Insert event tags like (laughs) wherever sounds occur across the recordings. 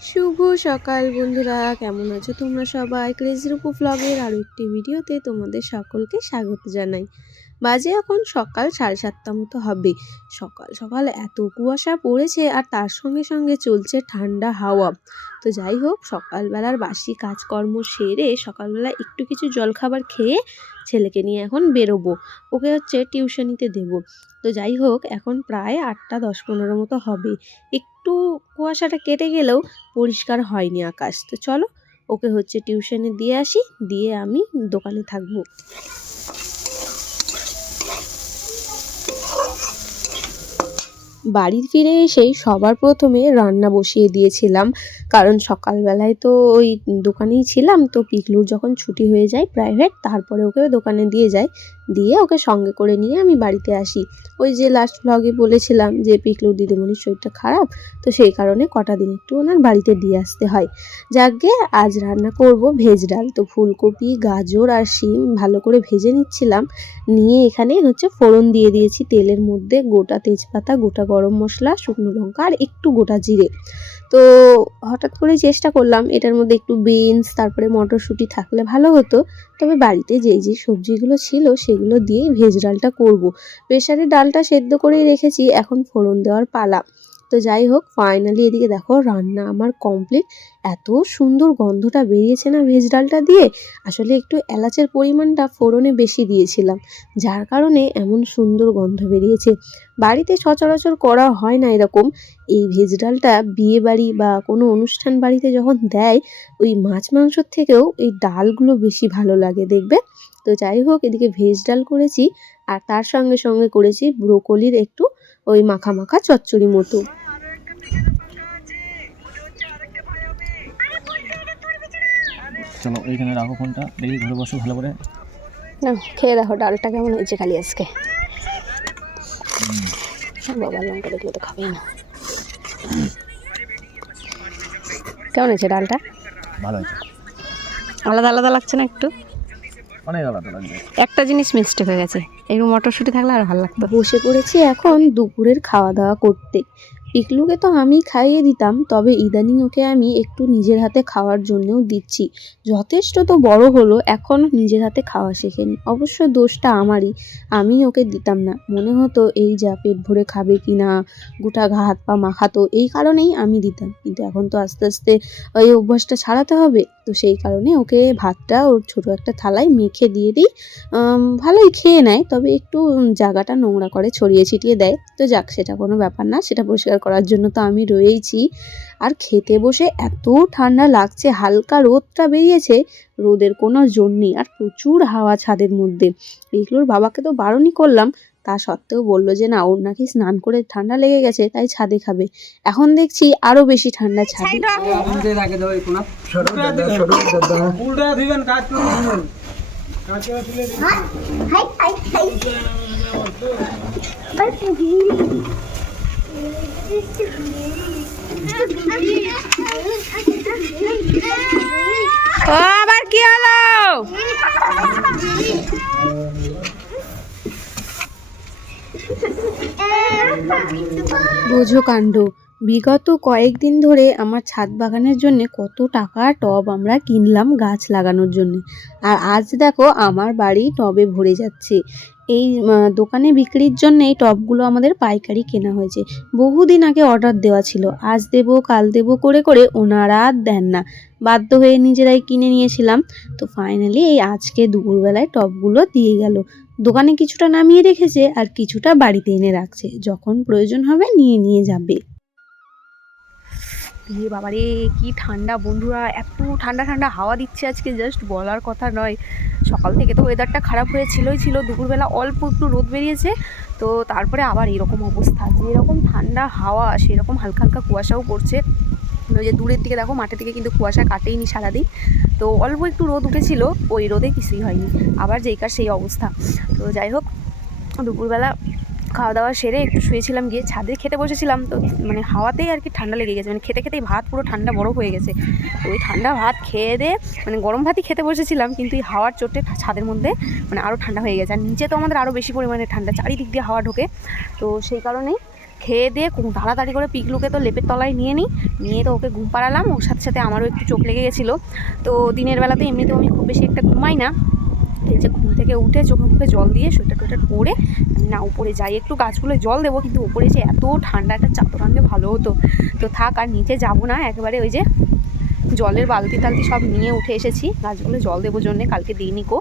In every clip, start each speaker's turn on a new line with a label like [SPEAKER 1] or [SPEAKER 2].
[SPEAKER 1] শুভ সকাল বন্ধুরা, কেমন আছো তোমরা সবাই? ক্রেজি রূপু ব্লগের আরও একটি ভিডিওতে তোমাদের সকলকে স্বাগত জানাই। বাজে এখন সকাল সাড়ে সাতটা মতো হবে। সকাল সকাল এত কুয়াশা পড়েছে আর তার সঙ্গে সঙ্গে চলছে ঠান্ডা হাওয়া। তো যাই হোক, সকালবেলার বাসি কাজকর্ম সেরে সকালবেলা একটু কিছু জলখাবার খেয়ে ছেলেকে নিয়ে এখন বেরোবো। ওকে হচ্ছে টিউশনিতে দেবো। তো যাই হোক, এখন প্রায় আটটা দশ পনেরো মতো হবে। একটু কুয়াশাটা কেটে গেলেও পরিষ্কার হয়নি আকাশ। তো চলো, ওকে হচ্ছে টিউশনে দিয়ে আসি, দিয়ে আমি দোকানে থাকব। বাড়ি ফিরে এসেই সবার প্রথমে রান্না বসিয়ে দিয়েছিলাম। কারণ সকালবেলায় তো ওই দোকানেই ছিলাম, তো পিকলুর যখন ছুটি হয়ে যায় প্রাইভেট তারপরে ওকে দোকানে দিয়ে যায়। দিয়ে ওকে সঙ্গে করে নিয়ে আমি বাড়িতে আসি। ওই যে লাস্ট ব্লগে বলেছিলাম যে পিকলুর দিদিমণির শরীরটা খারাপ, তো সেই কারণে কটা দিন একটু ওনার বাড়িতে দিয়ে আসতে হয়। যাকে আজ রান্না করব ভেজ ডাল, তো ফুলকপি, গাজর আর শিম ভালো করে ভেজে নিচ্ছিলাম। নিয়ে এখানে হচ্ছে ফোড়ন দিয়ে দিয়েছি তেলের মধ্যে, গোটা তেজপাতা, গোটা গরম মশলা, শুকনো লঙ্কা আর একটু গোটা জিরে। তো হঠাৎ করে চেষ্টা করলাম এটার মধ্যে একটু বিনস তারপরে মটরশুঁটি থাকলে ভালো হতো তবে বাড়িতে যেই যে সবজিগুলো ছিল সেগুলো দিয়ে ভেজ ডালটা করব। প্রেশারে ডালটা সেদ্ধ করেই রেখেছি, এখন ফোড়ন দেওয়ার পালা তো যাই হোক ফাইনালি এদিকে দেখো রান্না আমার কমপ্লিট এত সুন্দর গন্ধটা বেরিয়েছে না ভেজ ডালটা দিয়ে। আসলে একটু এলাচের পরিমাণটা ফোড়নে বেশি দিয়েছিলাম। যার কারণে এমন সুন্দর গন্ধ বেরিয়েছে। বাড়িতে সচরাচর করা হয় না এরকম। এই ভেজ ডালটা বিয়ে বাড়ি বা কোনো অনুষ্ঠান বাড়িতে যখন দেয়, ওই মাছ মাংসর থেকেও এই ডালগুলো বেশি ভালো লাগে, দেখবে? তো যাই হোক, এদিকে ভেজ ডাল করেছি আর তার সঙ্গে সঙ্গে করেছি ব্রোকলির একটু ওই মাখা মাখা চচ্চড়ি মতো।
[SPEAKER 2] চলো এইখানে রাখো ফোনটা। দেখি ঘুরে বসো ভালো করে।
[SPEAKER 1] না খেয়ে দেখো ডালটা কেমন হয়েছে খালি আজকে। বাবা লঙ্কা দেখলে তো খাবেই না। কেমন হয়েছে ডালটা?
[SPEAKER 2] ভালো হয়েছে।
[SPEAKER 1] আলাদা আলাদা লাগছে না একটু?
[SPEAKER 2] অনেক আলাদা লাগবে।
[SPEAKER 1] একটা জিনিস মিস্টেক হয়ে গেছে। এই মটরশুঁটি থাকলে আর ভালো লাগতো। বসে পড়েছি এখন দুপুরের খাওয়া দাওয়া করতে। পিকলুকে তো আমি খাইয়ে দিতাম তবে ইদানিং ওকে আমি একটু নিজের হাতে খাওয়ার জন্যও দিচ্ছি। যথেষ্ট তো বড় হলো এখন নিজের হাতে খাওয়া শেখেনি। অবশ্য দোষটা আমারই আমি ওকে দিতাম না। মনে হতো এই যা পেট ভরে খাবে কি না গোটা ঘা হাত পা মাখাতো এই কারণেই আমি দিতাম। কিন্তু এখন তো আস্তে আস্তে ওই অভ্যাসটা ছাড়াতে হবে। তো সেই কারণে ওকে ভাতটা ওর ছোট একটা থালায় মেখে দিয়ে দিই। ভালোই খেয়ে নেয়, তবে একটু জায়গাটা নোংরা করে, ছড়িয়ে ছিটিয়ে দেয়। তো যাক, সেটা কোনো ব্যাপার না, সেটা পরিষ্কার করার জন্য তো আমি রয়েইছি। আর খেতে বসে এত ঠান্ডা লাগছে, হালকা রোদটা বেরিয়েছে, রোদের কোনো জোর নেই, আর প্রচুর হাওয়া ছাদের মধ্যে। এগুলোর বাবাকে তো বারণই করলাম তা সত্ত্বেও বলল যে না ওর নাকি স্নান করে ঠান্ডা লেগে গেছে তাই ছাদে খাবে। এখন দেখছি আরও বেশি ঠান্ডা ছাদে। ও আবার কি হলো? বোঝো কাণ্ড, বিগত কয়েকদিন ধরে আমার ছাদ বাগানের জন্য কত টাকা টব আমরা কিনলাম গাছ লাগানোর জন্য। আর আজ দেখো আমার বাড়ি টবে ভরে যাচ্ছে। এই দোকানে বিক্রির জন্য এই টবগুলো আমাদের পাইকারি কেনা হয়েছে। বহুদিন আগে অর্ডার দেওয়া ছিল। আজ দেবো, কাল দেবো করে করে ওনারা দেন না। বাধ্য হয়ে নিজেরাই কিনে নিয়েছিলাম। তো ফাইনালি এই আজকে দুপুরবেলায় টবগুলো দিয়ে গেল। দোকানে কিছুটা নামিয়ে রেখেছে আর কিছুটা বাড়িতে এনে রাখছে। যখন প্রয়োজন হবে নিয়ে নিয়ে যাবে। রে বাবারে, কি ঠান্ডা বন্ধুরা, এত ঠান্ডা ঠান্ডা হাওয়া দিচ্ছে আজকে, জাস্ট বলার কথা নয়। সকাল থেকে তো ওয়েদারটা খারাপ হয়েছিলই ছিল, দুপুরবেলা অল্প একটু রোদ বেরিয়েছে, তো তারপরে আবার এরকম অবস্থা, যেরকম ঠান্ডা হাওয়া, সেরকম হালকা হালকা কুয়াশাও পড়ছে। ওই যে দূরের দিকে দেখো, মাঠের দিকে কিন্তু কুয়াশা কাটেইনি সারাদিন। তো অল্প একটু রোদ উঠেছিল, ওই রোদে কিছুই হয়নি। আবার যেইকার সেই অবস্থা। তো যাই হোক, দুপুরবেলা খাওয়া দাওয়া সেরে একটু শুয়েছিলাম, গিয়ে ছাদে খেতে বসেছিলাম। তো মানে হাওয়াতেই আর কি ঠান্ডা লেগে গেছে। মানে খেতে খেতেই ভাত পুরো ঠান্ডা বড় হয়ে গেছে। ওই ঠান্ডা ভাত খেয়ে দিয়ে মানে গরম ভাতই খেতে বসেছিলাম, কিন্তু এই হাওয়ার চোটে ছাদের মধ্যে মানে আরও ঠান্ডা হয়ে গেছে। আর নিচে তো আমাদের আরও বেশি পরিমাণে ঠান্ডা, চারিদিক দিয়ে হাওয়া ঢোকে। তো সেই কারণেই
[SPEAKER 3] খেয়ে দিয়ে তাড়াতাড়ি করে পিকলুকে তো লেপের তলায় নিয়ে নিই। নিয়ে তো ওকে ঘুম পাড়ালাম, ওর সাথে সাথে আমারও একটু চোখ লেগে গেছিল। তো দিনের বেলাতে এমনিতেও আমি খুব বেশি একটা ঘুমাই না। যে ঘুম থেকে উঠে চোখে মুখে জল দিয়ে সোয়েটার টোয়েটার পরে, আমি না উপরে যাই, একটু গাছগুলো জল দেবো, কিন্তু উপরে যে এত ঠান্ডা একটা চাদর আনলে ভালো হতো। তো থাক, আর নিচে যাব না, একেবারে ওই যে জলের বালতি টালতি সব নিয়ে উঠে এসেছি। গাছগুলো জল দেবো জন্যে, কালকে দিইনি কো।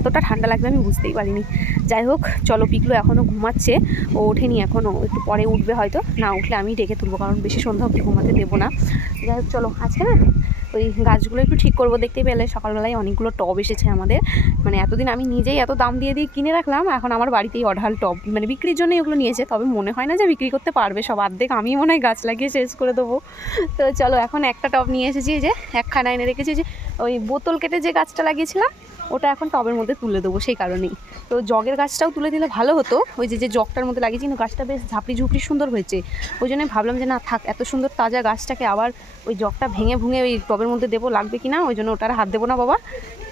[SPEAKER 3] এতটা ঠান্ডা লাগবে আমি বুঝতেই পারিনি। যাই হোক, চলো পিকলো এখনও ঘুমাচ্ছে। ও ওঠেনি এখনও একটু পরে উঠবে হয়তো। না, উঠলে আমি ডেকে তুলবো, কারণ বেশি সন্ধ্যা অবধি ঘুমাতে দেবো না। যাই হোক, চলো, আজকে না ওই গাছগুলো একটু ঠিক করব, দেখতেই পেলে সকালবেলায় অনেকগুলো টব এসেছে আমাদের। মানে এতদিন আমি নিজেই এত দাম দিয়ে দিয়ে কিনে রাখলাম, এখন আমার বাড়িতেই অঢাল টব। মানে বিক্রির জন্য এগুলো নিয়েছে, তবে মনে হয় না যে বিক্রি করতে পারবে সব। অর্ধেক আমি মনে হয় গাছ লাগিয়ে শেষ করে দেবো। তো চলো, এখন একটা টব নিয়ে এসেছি যে একখানা এনে রেখেছি যে ওই বোতল কেটে যে গাছটা লাগিয়েছিলাম ওটা এখন টবের মধ্যে তুলে দেবো সেই কারণেই। তো জগের গাছটাও তুলে দিলে ভালো হতো। ওই যে যে জগটার মধ্যে লাগিয়েছি, কিন্তু গাছটা বেশ ঝাপড়ি ঝুপড়ি সুন্দর হয়েছে। ওই জন্যই ভাবলাম যে, না, থাক, এত সুন্দর তাজা গাছটাকে আবার ওই জগটা ভেঙে ভুঙে ওই টবের মধ্যে দেবো, লাগবে কি না? ওই জন্য ওটার হাত দেবো না, বাবা।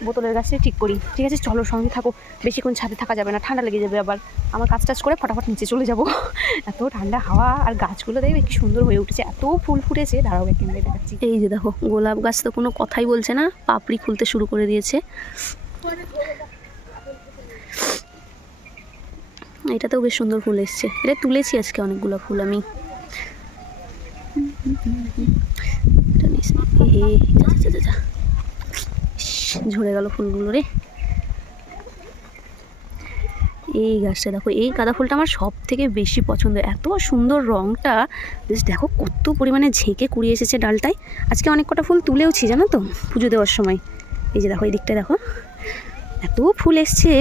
[SPEAKER 3] বোতলের গাছটাই ঠিক করি। ঠিক আছে, চলো সঙ্গে থাকো। বেশিক্ষণ ছাদে থাকা যাবে না, ঠান্ডা লেগে যাবে আবার। আমার কাজ টাজ করে ফটাফট নিচে চলে যাব। (laughs) এত ঠান্ডা হাওয়া আর গাছগুলো দেখবে কি সুন্দর হয়ে উঠেছে। এত ফুল ফুটেছে। দাঁড়াও ক্যামেরায় দেখাচ্ছি। এই যে দেখো, গোলাপ গাছ তো কোনো কথাই বলছে না। পাপড়ি খুলতে শুরু করে দিয়েছে। এটাতেও বেশ সুন্দর ফুল এসছে। এটা তুলেছি আজকে অনেকগুলো ফুল আমি। ঝরে গেল ফুলগুলো রে। এই গাছটা দেখো, এই গাঁদা ফুলটা আমার সব থেকে বেশি পছন্দ। এত সুন্দর রঙটা বেশ দেখো কত পরিমাণে ঝেঁকে কুড়িয়ে এসেছে ডালটায়। আজকে অনেক কটা ফুল তুলেওছি, জানো তো, পুজো দেওয়ার সময়। এই যে দেখো, এই দিকটা দেখো। এত ফুল এসছে।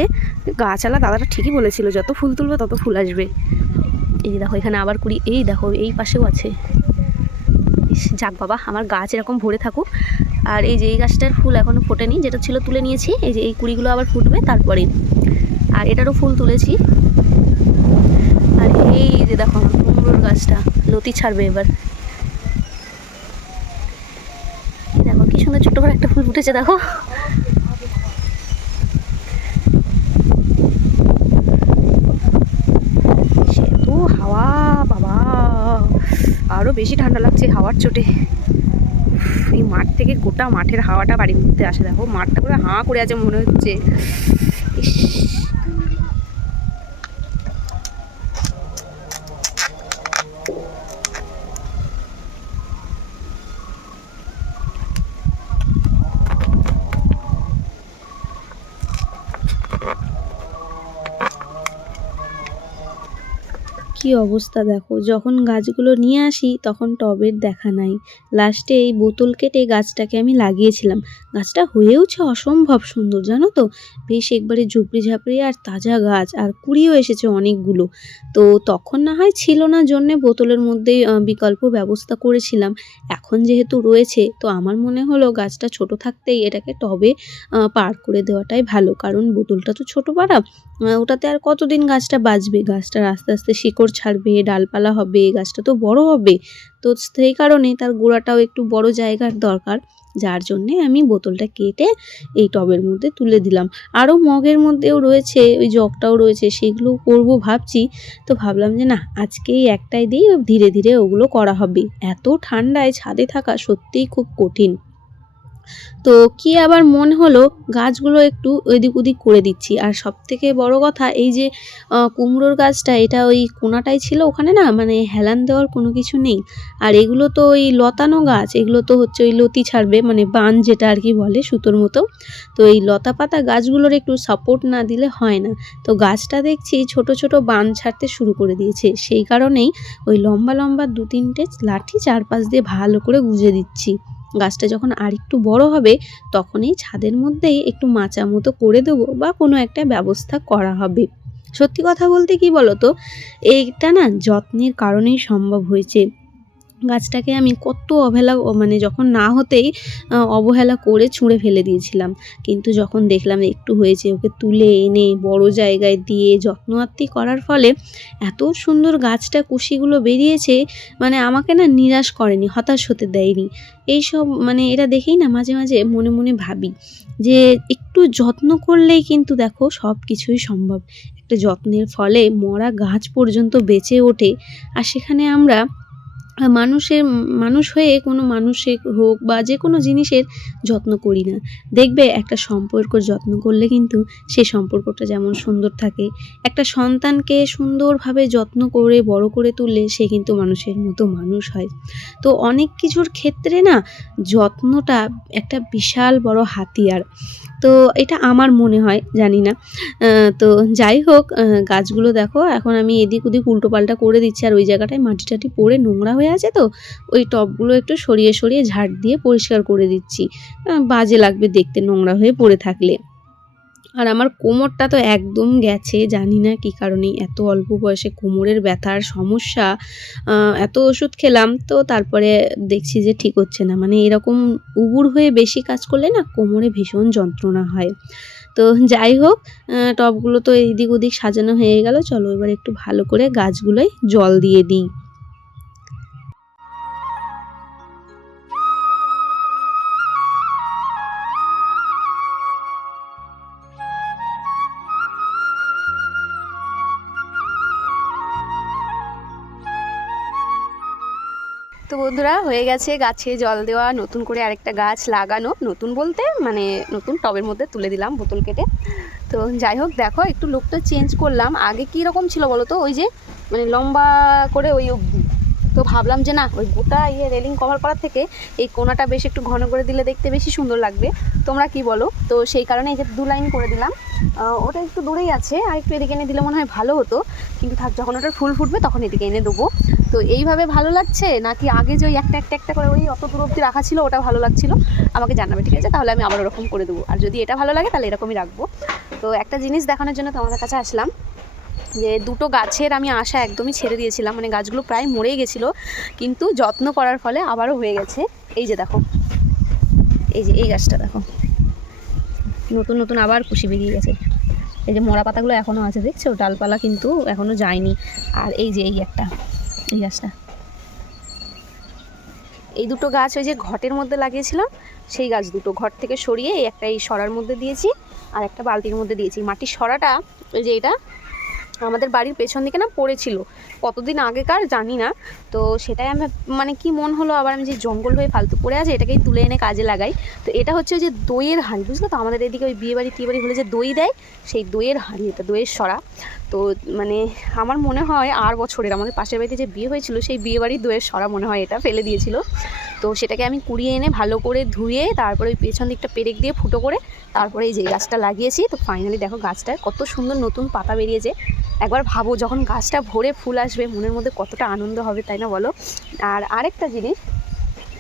[SPEAKER 3] গাছালা দাদাটা ঠিকই বলেছিল, যত ফুল তুলবে তত ফুল আসবে। এই দেখো, এখানে আবার কুড়ি, এই দেখো, এই পাশেও আছে। যাক বাবা, আমার গাছ এরকম ভরে থাকুক। আর এই যে এই গাছটার ফুল এখনও ফোটেনি, যেটা ছিল তুলে নিয়েছি, এই যে এই কুড়িগুলো আবার ফুটবে তারপরে। আর এটারও ফুল তুলেছি। আর এই যে দেখো আমার কুমড়োর গাছটা, লতি ছাড়বে এবার। দেখো, কি সুন্দর ছোট্ট করে একটা ফুল ফুটেছে, দেখো সে তো হাওয়া বাবা আরও বেশি ঠান্ডা লাগছে, হাওয়ার চোটে। এই মাঠ থেকে গোটা মাঠের হাওয়াটা বাড়ির মধ্যে আসে, দেখো। মাঠটা পুরো হাঁ করে আছে মনে হচ্ছে। কি অবস্থা দেখো? যখন গাছগুলো নিয়ে আসি, তখন টবের দেখা নাই। লাস্টে এই বোতল কেটে গাছটাকে আমি লাগিয়েছিলাম। গাছটা হয়েওছে অসম্ভব সুন্দর, জানো তো? বেশ একবারে ঝুপড়ি ঝাপড়ি আর তাজা গাছ, আর কুড়িও এসেছে অনেকগুলো। তো তখন না হয় ছিল না, জন্যে বোতলের মধ্যেই বিকল্প ব্যবস্থা করেছিলাম। এখন যেহেতু রয়েছে, তো আমার মনে হলো গাছটা ছোট থাকতেই এটাকে টবে পার করে দেওয়াটাই ভালো। কারণ বোতলটা তো ছোট পাড়া ওটাতে আর কতদিন গাছটা বাঁচবে? গাছটার আস্তে আস্তে শিকড় ছাড়বে, ডালপালা হবে গাছটা তো বড় হবে। তো সেই কারণে তার গোড়াটাও একটু বড় জায়গার দরকার। যার জন্যে আমি বোতলটা কেটে এই টবের মধ্যে তুলে দিলাম। আরও মগের মধ্যেও রয়েছে, ওই জগটাও রয়েছে সেগুলো করব ভাবছি। তো ভাবলাম যে না, আজকে এই একটাই দিই, ধীরে ধীরে ওগুলো করা হবে। এত ঠান্ডায় ছাদে থাকা সত্যিই খুব কঠিন। তো কি আবার মন হলো, গাছগুলো একটু এদিক ওদিক করে দিচ্ছি। আর সব থেকে বড় কথা, এই যে কুমড়োর গাছটা, এটা ওই কোনাটাই ছিল ওখানে না? মানে হেলান দেওয়ার কোনো কিছু নেই। আর এগুলো তো ওই লতানো গাছ, এগুলো তো হচ্ছে ওই লতি ছাড়বে মানে বান যেটা আর কি বলে সুতোর মতো। তো এই লতা পাতা গাছগুলোর একটু সাপোর্ট না দিলে হয় না। তো গাছটা দেখছি ছোট ছোট বান ছাড়তে শুরু করে দিয়েছে। সেই কারণেই ওই লম্বা লম্বা দু তিনটে লাঠি চারপাশ দিয়ে ভালো করে গুজে দিচ্ছি। গাছটা যখন আর একটু বড় হবে, তখনই ছাদের মধ্যেই একটু মাচা মতো করে দেবো বা কোনো একটা ব্যবস্থা করা হবে। সত্যি কথা বলতে কি বলতো? এইটা না যত্নের কারণেই সম্ভব হয়েছে। গাছটাকে আমি কত অবহেলা মানে যখন না হতেই অবহেলা করে ছুঁড়ে ফেলে দিয়েছিলাম। কিন্তু যখন দেখলাম একটু হয়েছে, ওকে তুলে এনে বড় জায়গায় দিয়ে যত্ন আত্তি করার ফলে এত সুন্দর গাছটা, কুশিগুলো বেরিয়েছে মানে আমাকে না নিরাশ করেনি, হতাশ হতে দেয়নি। এইসব মানে এটা দেখেই না মাঝে মাঝে মনে মনে ভাবি যে একটু যত্ন করলেই কিন্তু দেখো সব কিছুই সম্ভব। একটা যত্নের ফলে মরা গাছ পর্যন্ত বেঁচে ওঠে। আর সেখানে আমরা মানুষের, মানুষ হয়ে কোনো মানুষের হোক বা যে কোনো জিনিসের যত্ন করি না। দেখবে একটা সম্পর্কর যত্ন করলে কিন্তু সে সম্পর্কটা যেমন সুন্দর থাকে। একটা সন্তানকে সুন্দরভাবে যত্ন করে, বড় করে তুললে সে কিন্তু মানুষের মতো মানুষ হয়। তো অনেক কিছুর ক্ষেত্রে না যত্নটা একটা বিশাল বড় হাতিয়ার। তো এটা আমার মনে হয়, জানি না। তো যাই হোক গাছগুলো দেখো, এখন আমি এদিক ওদিক উল্টো পাল্টা করে দিচ্ছি আর ওই জায়গাটায় মাটি টাটি পড়ে নোংরা হয়ে আছে তো? ওই টবগুলো একটু সরিয়ে সরিয়ে ঝাড় দিয়ে পরিষ্কার করে দিচ্ছি। বাজে লাগবে দেখতে নোংরা হয়ে পড়ে থাকলে। আর আমার কোমরটা তো একদম গেছে, জানি না কী কারণে। এত অল্প বয়সে কোমরের ব্যথার সমস্যা। এত ওষুধ খেলাম তো তারপরে দেখছি যে ঠিক হচ্ছে না। মানে এরকম উবুর হয়ে বেশি কাজ করলে না কোমরে ভীষণ যন্ত্রণা হয়। তো যাই হোক টবগুলো তো এদিক ওদিক সাজানো হয়ে গেল। চলো এবার একটু ভালো করে গাছগুলোয় জল দিয়ে দিই। বন্ধুরা, হয়ে গেছে গাছে জল দেওয়া, নতুন করে আরেকটা গাছ লাগানো, নতুন বলতে মানে নতুন টবের মধ্যে তুলে দিলাম বোতল কেটে। তো যাই হোক, দেখো, একটু লুকটা চেঞ্জ করলাম। আগে কী রকম ছিল বলো তো? ওই যে মানে লম্বা করে ওই তো ভাবলাম যে না, ওই গোটা ইয়ে রেলিং কভার করার থেকে এই কোনাটা বেশ একটু ঘন করে দিলে দেখতে বেশি সুন্দর লাগবে। তোমরা কি বলো? তো সেই কারণে এই যে দু লাইন করে দিলাম। ওটা একটু দূরেই আছে আর একটু এদিকে এনে দিলে মনে হয় ভালো হতো। কিন্তু থাক, যখন ওটার ফুল ফুটবে, তখন এদিকে এনে দেবো। তো এইভাবে ভালো লাগছে? নাকি আগে যে ওই একটা একটা একটা করে ওই অত দূর অব্দি রাখা ছিল, ওটা ভালো লাগছিল? আমাকে জানাবে, ঠিক আছে? তাহলে আমি আবার ওরকম করে দেবো। আর যদি এটা ভালো লাগে, তাহলে এরকমই রাখব। তো একটা জিনিস দেখানোর জন্য তোমাদের কাছে আসলাম, যে দুটো গাছের আমি আশা একদমই ছেড়ে দিয়েছিলাম। মানে গাছগুলো প্রায় মরেই গেছিল, কিন্তু যত্ন করার ফলে আবারও হয়ে গেছে। এই যে দেখো, এই যে এই গাছটা দেখো। নতুন নতুন আবার কুশি বেরিয়ে গেছে। এই যে মরা পাতাগুলো এখনও আছে, দেখছ? ডালপালা কিন্তু এখনও যায়নি। আর এই যে এই একটা। এই গাছটা। এই দুটো গাছ ওই যে ঘটের মধ্যে লাগিয়েছিলাম সেই গাছ দুটো ঘর থেকে সরিয়ে এই একটা এই সরার মধ্যে দিয়েছি আর একটা বালতির মধ্যে দিয়েছি। মাটির সরাটা ওই যে এটা আমাদের বাড়ির পেছন দিকে না পড়েছিল। কতদিন আগেকার জানি না। তো সেটাই আমি মানে কি মন হলো আবার আমি যে জঙ্গল হয়ে ফালতু পড়ে আছে এটাকেই তুলে এনে কাজে লাগাই। তো এটা হচ্ছে যে দইয়ের হাঁড়ি, বুঝলো তো? আমাদের এদিকে ওই বিয়ে বাড়ি টিয়ে বাড়ি হলে যে দই দেয়, সেই দইয়ের হাঁড়ি, এটা দইয়ের সরা। তো মানে আমার মনে হয় আর বছরের আমাদের পাশের বাড়িতে যে বিয়ে হয়েছিল, সেই বিয়ে বাড়ির দইয়ের সরা মনে হয় এটা ফেলে দিয়েছিল। তো সেটাকে আমি কুড়িয়ে এনে ভালো করে ধুয়ে, তারপরে ওই পেছন দিকটা পেরেক দিয়ে ফুটো করে, তারপরে এই যে গাছটা লাগিয়েছি। তো ফাইনালি দেখো গাছটায় কত সুন্দর নতুন পাতা বেরিয়েছে। একবার ভাবো যখন গাছটা ভরে ফুল আসবে, মনের মধ্যে কতটা আনন্দ হবে, তাই না বলো? আর আরেকটা জিনিস,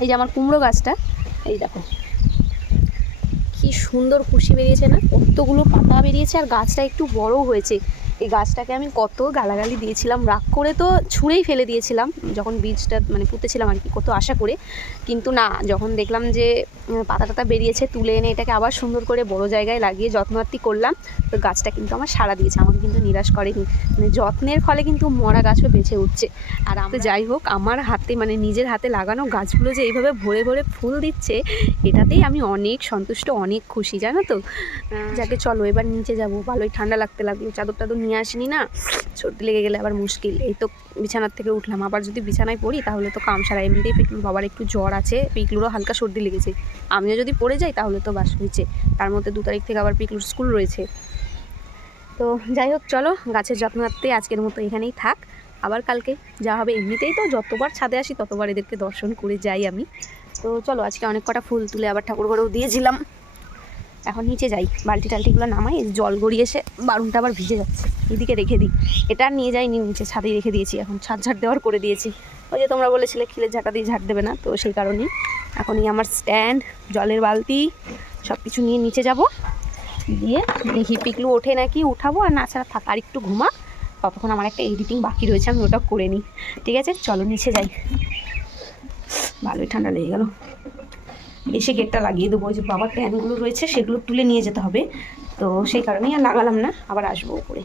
[SPEAKER 3] এই যে আমার কুমড়ো গাছটা, এই দেখো। কি সুন্দর কুশি বেরিয়েছে না? কতগুলো পাতা বেরিয়েছে আর গাছটা একটু বড় হয়েছে। এই গাছটাকে আমি কত গালাগালি দিয়েছিলাম, রাগ করে তো ছুঁড়েই ফেলে দিয়েছিলাম, যখন বীজটা মানে পুঁতেছিলাম আর কি, কত আশা করে। কিন্তু না, যখন দেখলাম যে পাতা টাতা বেরিয়েছে, তুলে এনে এটাকে আবার সুন্দর করে বড় জায়গায় লাগিয়ে যত্নার্থী করলাম, তো গাছটা কিন্তু আমার সাড়া দিয়েছে, আমাকে কিন্তু নিরাশ করেনি। মানে যত্নের ফলে কিন্তু মরা গাছও বেঁচে উঠছে। আর আমি যাই হোক, আমার হাতে মানে নিজের হাতে লাগানো গাছগুলো যে এইভাবে ভরে ভরে ফুল দিচ্ছে, এটাতেই আমি অনেক সন্তুষ্ট, অনেক খুশি, জানো তো? যাকে চলো, এবার নিচে যাব, ভালোই ঠান্ডা লাগতে লাগল চাদর টাদর নিয়ে আসিনি না? সর্দি লেগে গেলে আবার মুশকিল। এই তো বিছানার থেকে উঠলাম। আবার যদি বিছানায় পড়ি তাহলে তো কাম সারা এমনিতেই পিকলুর বাবার একটু জ্বর আছে পিকলুরও হালকা সর্দি লেগেছে। আমিও যদি পড়ে যাই তাহলে তো বাস হয়েছে। তার মধ্যে দু তারিখ থেকে আবার পিকলুর স্কুল রয়েছে। তো যাই হোক, চলো, গাছের যত্নার্থে আজকের মতো এখানেই থাক। আবার কালকে যা হবে। এমনিতেই তো যতবার ছাদে আসি ততবার এদেরকে দর্শন করে যাই আমি। তো চলো, আজকে অনেক কটা ফুল তুলে আবার ঠাকুর ঘরেও দিয়েছিলাম। এখন নিচে যাই বালতি টালতিগুলো নামাই জল গড়িয়ে এসে বারুনটা আবার ভিজে যাচ্ছে। এদিকে রেখে দিই। এটা নিয়ে যাইনি, নিচে ছাদেই রেখে দিয়েছি, এখন ছাদ ঝাড় দেওয়ার করে দিয়েছি। ওই যে তোমরা বলেছিলে, খিলের ঝাঁটা দিয়ে ঝাড় দেবে না, তো সেই কারণেই এখনই আমার স্ট্যান্ড, জলের বালতি সব কিছু নিয়ে নিচে যাব। দিয়ে দেখি পিকলু ওঠে নাকি, উঠাবো, আর না ছাড়া থাক, আর একটু ঘুমা। ততক্ষণ আমার একটা এডিটিং বাকি রয়েছে, আমি ওটা করে নিই। ঠিক আছে, চলো নিচে যাই। ভালোই ঠান্ডা লেগে গেল। এসে গেটটা লাগিয়ে দেবো। যে বাবার প্যানগুলো রয়েছে, সেগুলো তুলে নিয়ে যেতে হবে। তো সেই কারণেই আর লাগালাম না, আবার আসব উপরে।